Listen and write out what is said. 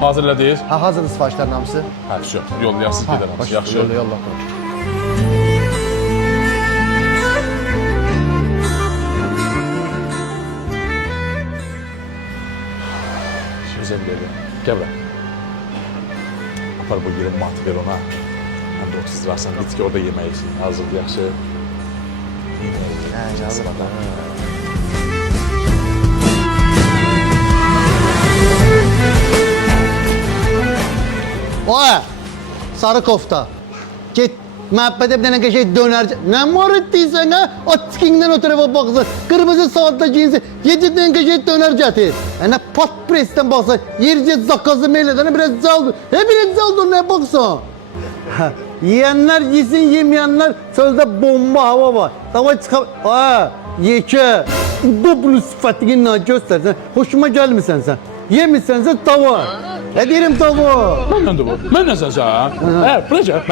Hazırladınız? Ha, hazırdır sifarişlərin hamısı. Hə, şu. Yollayasız gedərəm. Yaxşı. Yolla, yolla. Gözəl gəlir. Gəl bura. Apar bu yerin matı ver ona. Həm də 30 lirasan git ki orada yemək için. Hazır, yaxşı. Hə, yazır adam. Oy, sarı kofta. Git, məhəbbətə bir dənə qəşək dönərcə. Nə mar etdiysən, hə? O tikindən o tərəfə baxsın. Qırmızı saatla giyinsin. 7 dənə qəşək dönər gətir. Yəni, pat presdən baxsan, yercə zakazı meylədən biraz caldır. Biraz caldır, nə baxsan? Yiyənlər yesin, yeməyənlər çöldə bomba hava var. Davay çıxar. Ha, yekə. Dublu sifətini göstərsən. Hoşuma gəlmirsən sən. Yemisənsə tava. Ne derim tava? Məndən də bu. Mən nəzəcəm. Hə, biləcək.